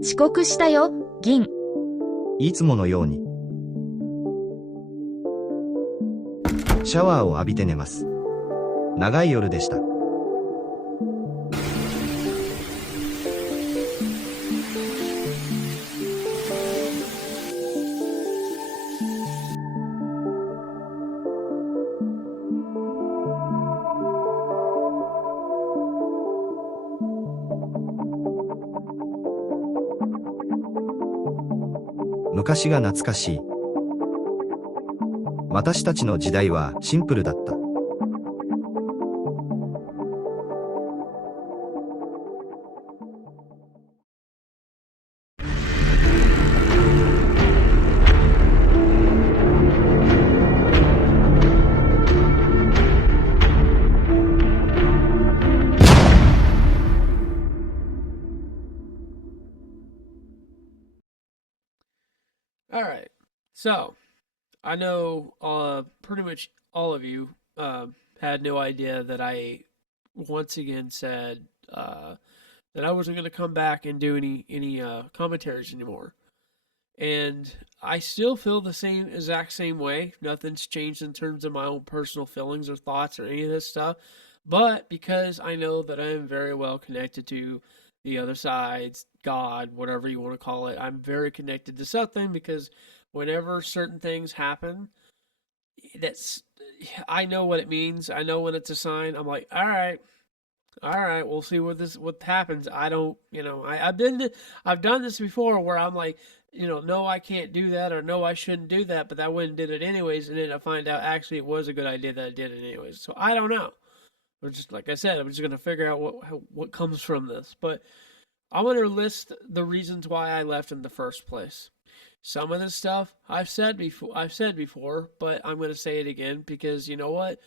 遅刻したよ、銀。いつものように。シャワーを浴びて寝ます。長い夜でした。昔が懐かしい。私たちの時代はシンプルだった。All right. So, I know pretty much all of you had no idea that I once again said that I wasn't going to come back and do any commentaries anymore. And I still feel the exact same way. Nothing's changed in terms of my own personal feelings or thoughts or any of this stuff. But because I know that I am very well connected to the other side's God, whatever you want to call it, I'm very connected to something because whenever certain things happen, that's I know what it means. I know when it's a sign. I'm like, all right, we'll see what happens. I don't, I've done this before where I'm like, no, I can't do that, or no, I shouldn't do that, but I went and did it anyways, and then I find out actually it was a good idea that I did it anyways. So I don't know. We're just like I said, I'm just gonna figure out what comes from this. But I want to list the reasons why I left in the first place. Some of this stuff I've said before, but I'm going to say it again because you know what?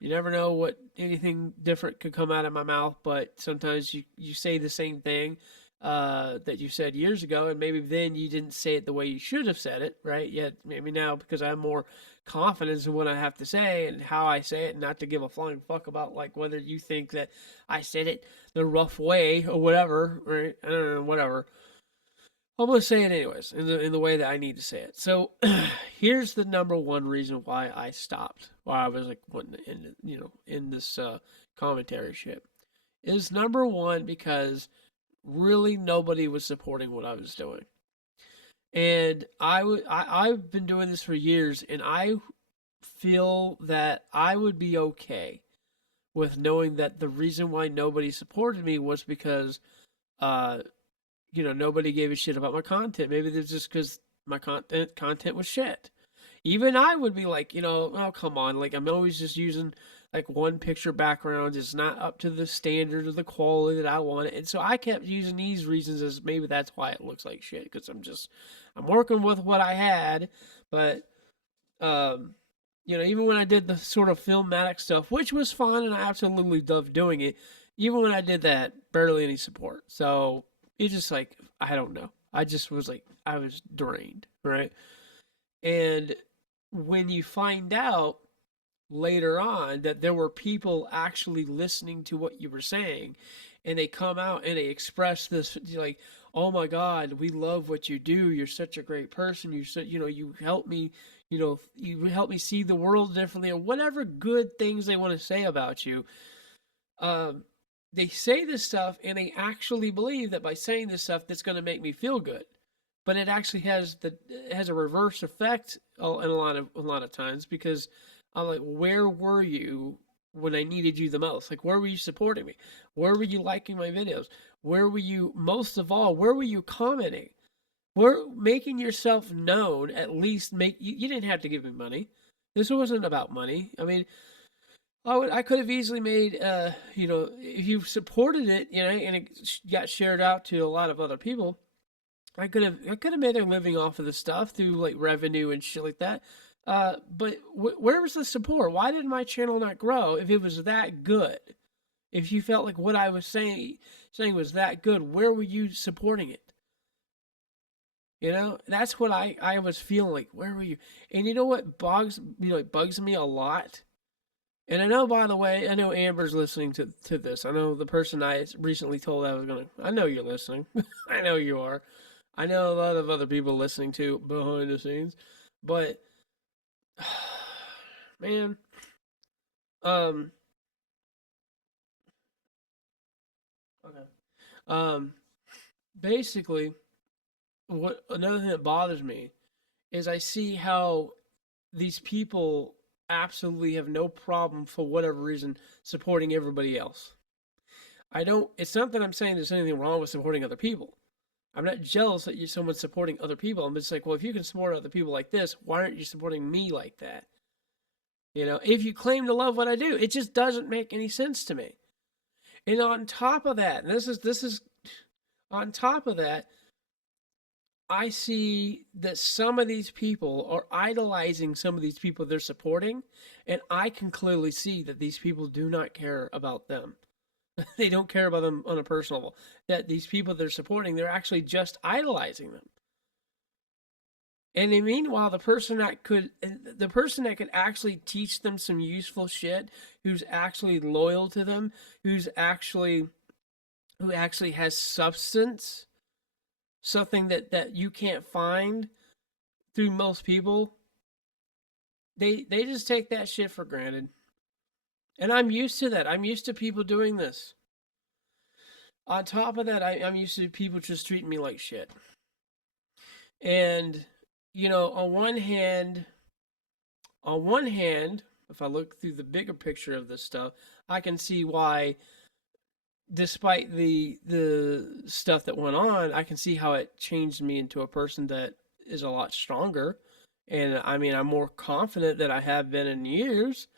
You never know what anything different could come out of my mouth, but sometimes you say the same thing that you said years ago, and maybe then you didn't say it the way you should have said it, right? Yet maybe now because I have more confidence in what I have to say and how I say it, and not to give a flying fuck about like whether you think that I said it the rough way or whatever, right? I don't know, whatever. I'm gonna say it anyways in the way that I need to say it. So here's the number one reason why I stopped. Why I was like wanting to end it, in this commentary shit. Is number one because really nobody was supporting what I was doing. And I've been doing this for years, and I feel that I would be okay with knowing that the reason why nobody supported me was because uh nobody gave a shit about my content. Maybe it's just because my content was shit. Even I would be like, oh come on, like I'm always just using like one picture background. It's not up to the standard or the quality that I wanted, and so I kept using these reasons as maybe that's why it looks like shit because I'm working with what I had, but um. Even when I did the sort of filmatic stuff, which was fun and I absolutely loved doing it, even when I did that, barely any support. So it's just like, I don't know. I just was like, I was drained, right? And when you find out later on that there were people actually listening to what you were saying, and they come out and they express this like, oh my God, we love what you do. You're such a great person. You help me, you help me see the world differently, or whatever good things they want to say about you. Um, they say this stuff and they actually believe that by saying this stuff, that's going to make me feel good. But it actually has a reverse effect in a lot of times because I'm like, where were you when I needed you the most? Like, where were you supporting me? Where were you liking my videos? Where were you, most of all, where were you commenting? Where making yourself known, at least you didn't have to give me money. This wasn't about money. I mean, I could have easily made, if you supported it, and it got shared out to a lot of other people, I could have made a living off of the stuff through like revenue and shit like that. But where was the support? Why did my channel not grow if it was that good? If you felt like what I was saying was that good, where were you supporting it? That's what I was feeling like. Where were you? And you know what it bugs me a lot? And I know, by the way, I know Amber's listening to this. I know the person I recently told I was going to. I know you're listening. I know you are. I know a lot of other people listening to behind the scenes. But, man, um, okay. Um, basically, what another thing that bothers me is I see how these people absolutely have no problem for whatever reason supporting everybody else. I don't. It's not that I'm saying there's anything wrong with supporting other people. I'm not jealous that you're someone supporting other people. I'm just like, well, if you can support other people like this, why aren't you supporting me like that? You know, if you claim to love what I do, it just doesn't make any sense to me. And on top of that, this is on top of that, I see that some of these people are idolizing some of these people they're supporting, and I can clearly see that these people do not care about them. They don't care about them on a personal level. That these people they're supporting, they're actually just idolizing them. And meanwhile, the person that could actually teach them some useful shit, who's actually loyal to them, who actually has substance, something that you can't find through most people, they just take that shit for granted. And I'm used to that. I'm used to people doing this. On top of that, I'm used to people just treating me like shit. And, you know, on one hand, if I look through the bigger picture of this stuff, I can see why, despite the stuff that went on, I can see how it changed me into a person that is a lot stronger. And I mean, I'm more confident than I have been in years.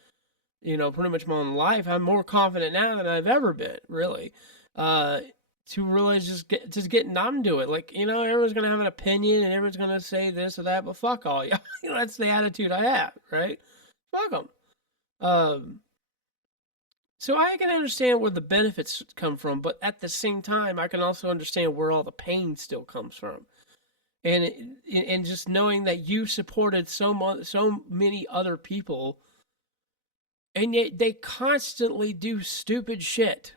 You know, pretty much my own life. I'm more confident now than I've ever been, really. Uh, to really just get numb to it. Like, you know, everyone's gonna have an opinion and everyone's gonna say this or that, but fuck all you. You know, that's the attitude I have, right? Fuck them. Um, so I can understand where the benefits come from, but at the same time, I can also understand where all the pain still comes from. And just knowing that you supported so many other people, and yet they constantly do stupid shit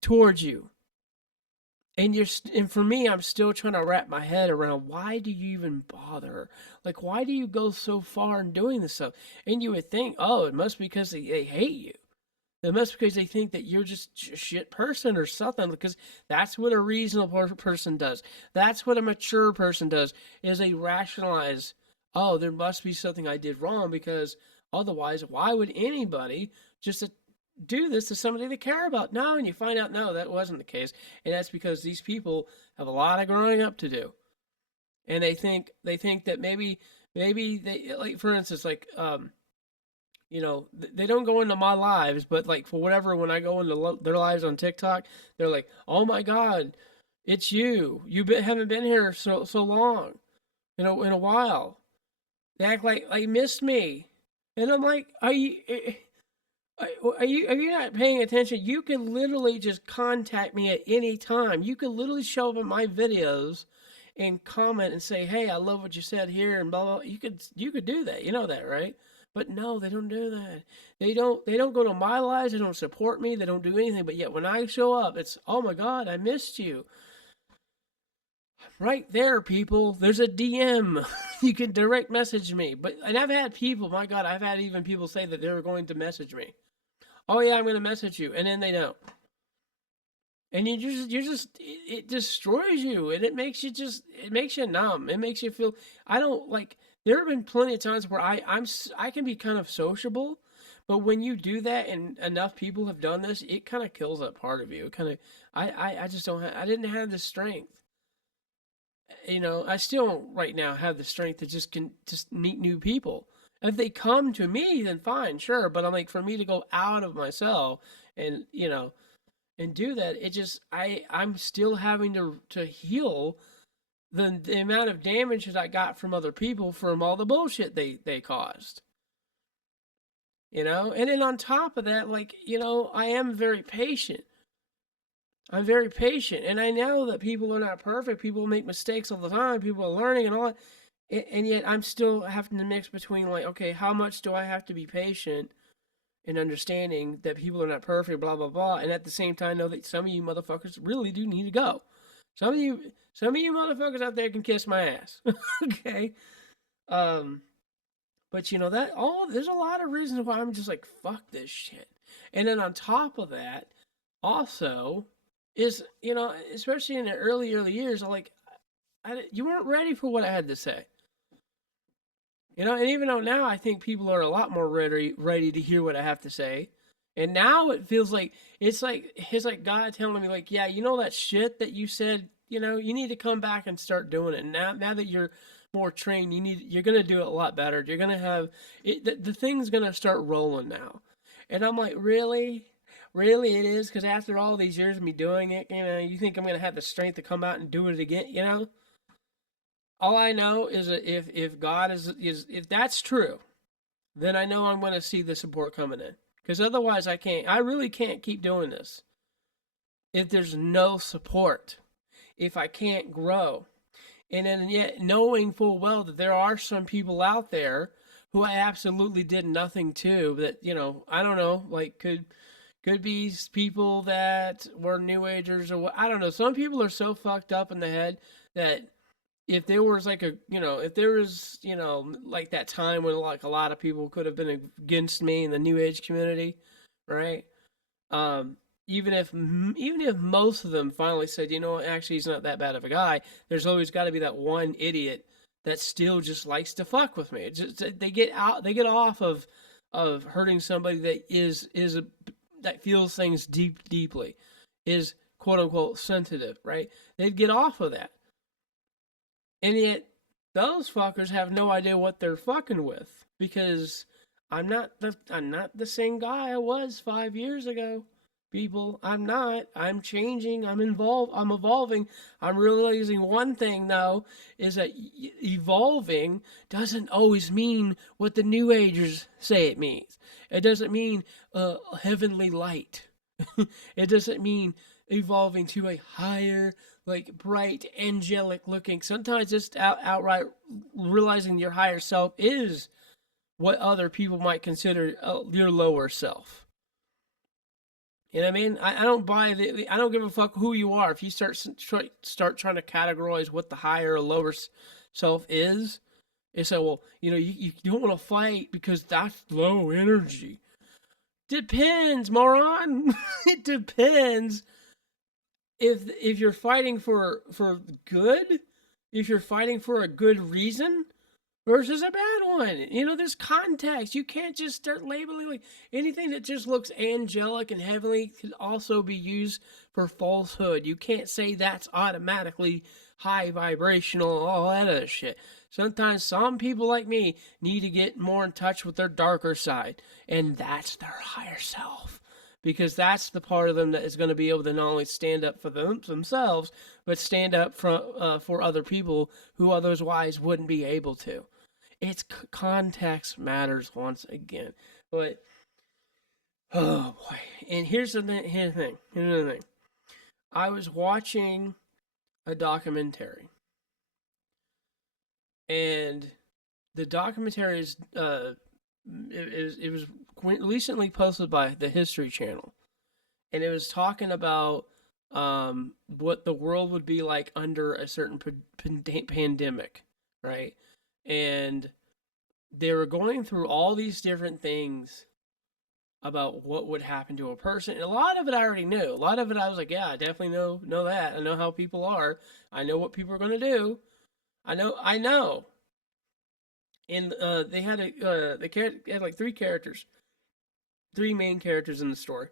towards you. And for me, I'm still trying to wrap my head around, why do you even bother? Like, why do you go so far in doing this stuff? And you would think, oh, it must be because they hate you. It must be because they think that you're just a shit person or something, because that's what a reasonable person does. That's what a mature person does, is they rationalize, oh, there must be something I did wrong, because otherwise, why would anybody just do this to somebody they care about? No, and you find out, no, that wasn't the case. And that's because these people have a lot of growing up to do. And they think that maybe they, like, for instance, like, you know, they don't go into my lives, but like, for whatever, when I go into their lives on TikTok, they're like, oh my God, it's you. Haven't been here so long, you know, in a while. They act like missed me. And I'm like, are you not paying attention? You can literally just contact me at any time. You can literally show up in my videos and comment and say, "Hey, I love what you said here," and blah blah. You could do that. You know that, right? But no, they don't do that. They don't go to my lives. They don't support me. They don't do anything. But yet when I show up, it's, oh my God, I missed you. Right there, people. There's a DM. You can direct message me. And I've had people, my God, I've had even people say that they were going to message me. Oh yeah, I'm going to message you, and then they don't. And it destroys you, and it makes you numb. It makes you feel, I don't like. There have been plenty of times where I can be kind of sociable, but when you do that and enough people have done this, it kind of kills that part of you. It kind of, I just don't I didn't have the strength. You know, I still don't right now have the strength to just meet new people. If they come to me, then fine, sure. But I'm like, for me to go out of myself and, you know, and do that, it just, I'm still having to heal the amount of damage that I got from other people from all the bullshit they caused. You know? And then on top of that, like, you know, I am very patient. I'm very patient, and I know that people are not perfect. People make mistakes all the time. People are learning and all that. And yet I'm still having to mix between like, okay, how much do I have to be patient and understanding that people are not perfect, blah blah blah, and at the same time know that some of you motherfuckers really do need to go. Some of you motherfuckers out there can kiss my ass. Okay. Um, but you know that all there's a lot of reasons why I'm just like fuck this shit. And then on top of that, also is especially in the early years, I'm like you weren't ready for what I had to say. And even though now I think people are a lot more ready to hear what I have to say. And now it feels like it's like God telling me like, yeah, that shit that you said, you need to come back and start doing it. And now that you're more trained, you're gonna do it a lot better. You're gonna have it, the thing's gonna start rolling now. And I'm like, really? Really it is? Because after all these years of me doing it, you think I'm gonna have the strength to come out and do it again, All I know is that if God is if that's true, then I know I'm going to see the support coming in. Because otherwise, I really can't keep doing this if there's no support, if I can't grow, and then yet knowing full well that there are some people out there who I absolutely did nothing to, that I don't know, like could be people that were New Agers or what, I don't know. Some people are so fucked up in the head that if there was like if there was like that time when like a lot of people could have been against me in the New Age community, right? Even if most of them finally said, actually he's not that bad of a guy, there's always got to be that one idiot that still just likes to fuck with me. They get off of hurting somebody that feels things deeply, is quote unquote sensitive, right? They'd get off of that. And yet, those fuckers have no idea what they're fucking with, because I'm not the same guy I was 5 years ago. People, I'm not. I'm changing. I'm evolving. I'm realizing one thing though is that evolving doesn't always mean what the New Agers say it means. It doesn't mean heavenly light. It doesn't mean evolving to a higher, like bright, angelic looking. Sometimes just outright realizing your higher self is what other people might consider your lower self. You know what I mean? I don't buy I don't give a fuck who you are. If you start trying to categorize what the higher or lower self is, it's like, well, you don't want to fight because that's low energy. Depends, moron. It depends. If you're fighting for good, if you're fighting for a good reason versus a bad one, there's context. You can't just start labeling like anything that just looks angelic and heavenly could also be used for falsehood. You can't say that's automatically high vibrational, all that other shit. Sometimes some people like me need to get more in touch with their darker side, and that's their higher self. Because that's the part of them that is going to be able to not only stand up for themselves, but stand up for other people who otherwise wouldn't be able to. It's context matters once again. But, oh boy. And here's the thing. I was watching a documentary. And the documentary is it was recently posted by the History Channel, and it was talking about what the world would be like under a certain pandemic, right? And they were going through all these different things about what would happen to a person. And a lot of it I already knew. A lot of it I was like, yeah, I definitely know that. I know how people are. I know what people are going to do. I know. And they had had like three main characters in the story: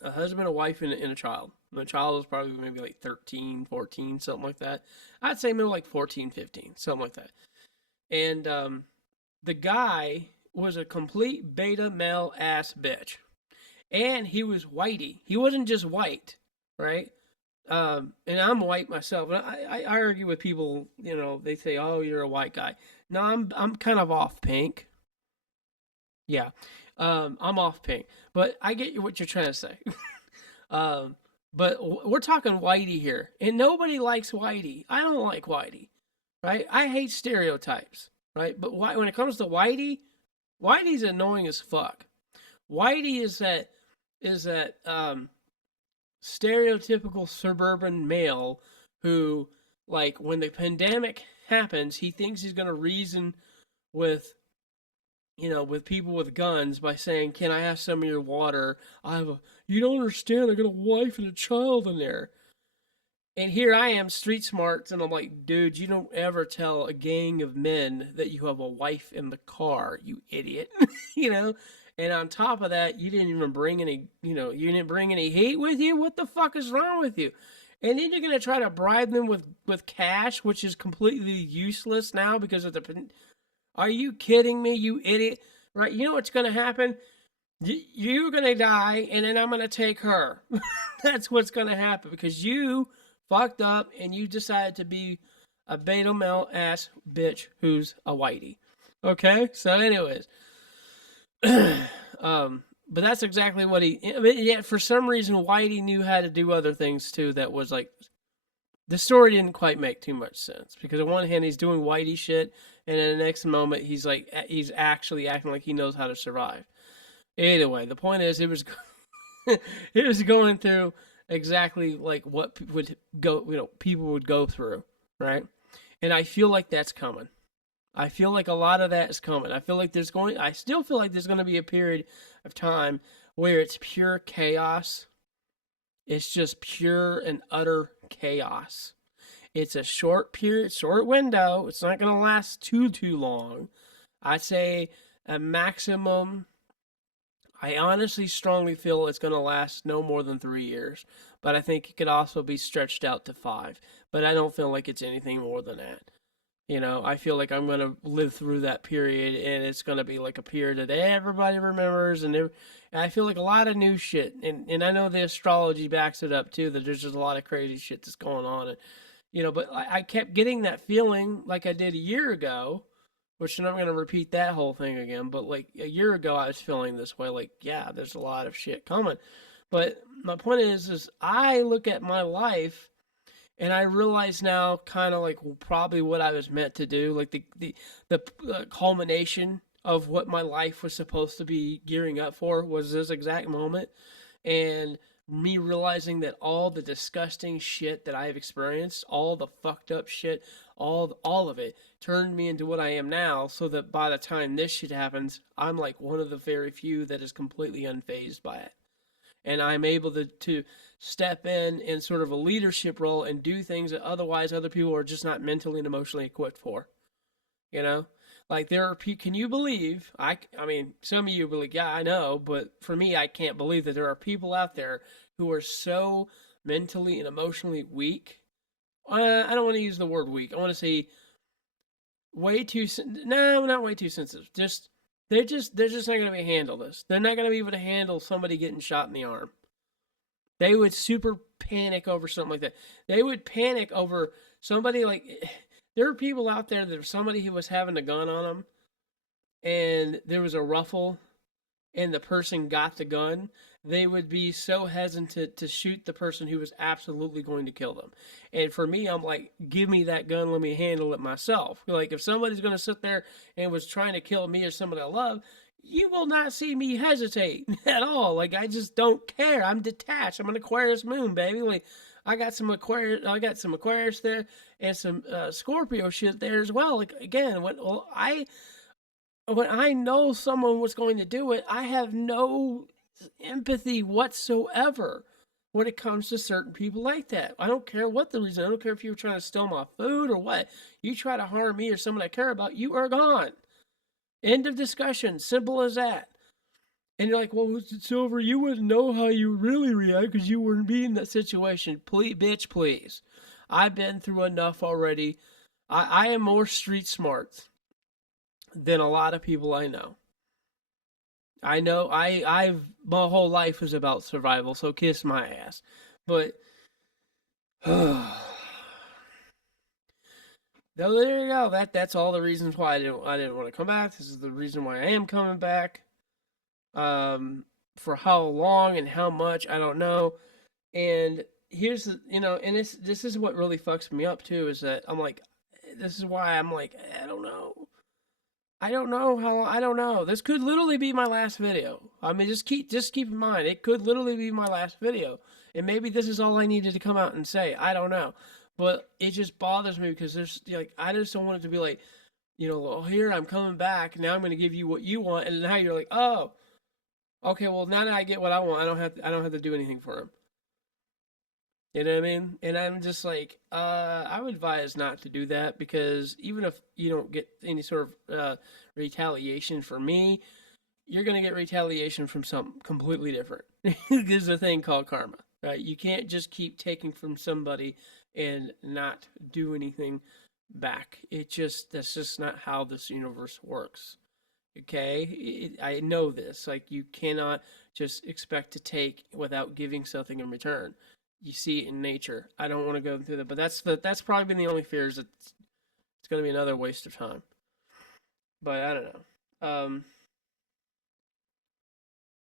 a husband, a wife, and a child. And the child was probably maybe like 13, 14, something like that. I'd say maybe like 14, 15, something like that. And the guy was a complete beta male ass bitch, and he was whitey. He wasn't just white, right? And I'm white myself. And I argue with people. They say, "Oh, you're a white guy." No, I'm kind of off pink. Yeah, I'm off pink, but I get what you're trying to say. But we're talking Whitey here, and nobody likes Whitey. I don't like Whitey. right? I hate stereotypes, right? But when it comes to Whitey, Whitey's annoying as fuck. Whitey is that stereotypical suburban male who, like, when the pandemic happens, he thinks he's gonna reason with with people with guns by saying, "Can I have some of your water? You don't understand. I got a wife and a child in there." And here I am, street smarts, and I'm like, dude, you don't ever tell a gang of men that you have a wife in the car, you idiot. you know? And on top of that, you didn't even bring any, you didn't bring any heat with you? What the fuck is wrong with you? And then you're going to try to bribe them with cash, which is completely useless now because of the. Are you kidding me, you idiot? Right? You know what's going to happen? You're going to die, and then I'm going to take her. That's what's going to happen because you fucked up and you decided to be a beta male ass bitch who's a whitey. Okay? So anyways. But that's exactly what yet for some reason Whitey knew how to do other things too that was like the story didn't quite make too much sense because on one hand he's doing Whitey shit and in the next moment he's actually acting like he knows how to survive. Anyway, the point is it was going through exactly like what would go people would go through, right? And I feel like that's coming. I feel like a lot of that is coming. I still feel like there's going to be a period of time where it's pure chaos. It's just pure and utter chaos. It's a short window. It's not going to last too long. I'd say a maximum. I honestly strongly feel it's going to last no more than 3 years, but I think it could also be stretched out to 5. But I don't feel like it's anything more than that. I feel like I'm going to live through that period, and it's going to be like a period that everybody remembers, and I feel like a lot of new shit, and I know the astrology backs it up too, that there's just a lot of crazy shit that's going on, and, but I kept getting that feeling like I did a year ago, which I'm not going to repeat that whole thing again, but like a year ago I was feeling this way, like, yeah, there's a lot of shit coming, but my point is I look at my life. And I realize now, kind of like probably what I was meant to do, like the culmination of what my life was supposed to be gearing up for was this exact moment, and me realizing that all the disgusting shit that I've experienced, all the fucked up shit, all of it turned me into what I am now. So that by the time this shit happens, I'm like one of the very few that is completely unfazed by it. And I'm able to step in sort of a leadership role and do things that otherwise other people are just not mentally and emotionally equipped for. Like can you believe, I mean, some of you will be like, yeah, I know, but for me, I can't believe that there are people out there who are so mentally and emotionally weak. I don't want to use the word weak. I want to say not way too sensitive. They're just not going to be able to handle this. They're not going to be able to handle somebody getting shot in the arm. They would super panic over something like that. They would panic over somebody like. There are people out there that if somebody who was having a gun on them, and there was a ruffle, and the person got the gun, they would be so hesitant to shoot the person who was absolutely going to kill them. And for me, I'm like, give me that gun, let me handle it myself. Like, if somebody's going to sit there and was trying to kill me or somebody I love, you will not see me hesitate at all. Like, I just don't care. I'm detached. I'm an Aquarius moon, baby. Like, I got some Aquarius there and some Scorpio shit there as well. Like, again, when I know someone was going to do it, I have no empathy whatsoever when it comes to certain people like that. I don't care what the reason. I don't care if you were trying to steal my food or what. You try to harm me or someone I care about, you are gone. End of discussion. Simple as that. And you're like, well, it's over. You wouldn't know how you really react because you wouldn't be in that situation. Please, bitch, please. I've been through enough already. I am more street smart than a lot of people I know. I know my whole life was about survival, so kiss my ass. But though there you go. That's all the reasons why I didn't want to come back. This is the reason why I am coming back. For how long and how much, I don't know. And here's the, and this is what really fucks me up too, is that I'm like, this is why I'm like, I don't know. I don't know how. I don't know. This could literally be my last video. I mean, just keep in mind, it could literally be my last video, and maybe this is all I needed to come out and say. I don't know, but it just bothers me because there's like I just don't want it to be like, well, here I'm coming back. Now I'm going to give you what you want, and now you're like, oh, okay, well now that I get what I want, I don't have to do anything for him. You know what I mean? And I'm just like, I would advise not to do that because even if you don't get any sort of retaliation for me, you're going to get retaliation from something completely different. There's a thing called karma, right? You can't just keep taking from somebody and not do anything back. That's just not how this universe works. Okay? I know this. Like, you cannot just expect to take without giving something in return. You see it in nature. I don't want to go through that, but that's probably been the only fears that it's going to be another waste of time. But I don't know.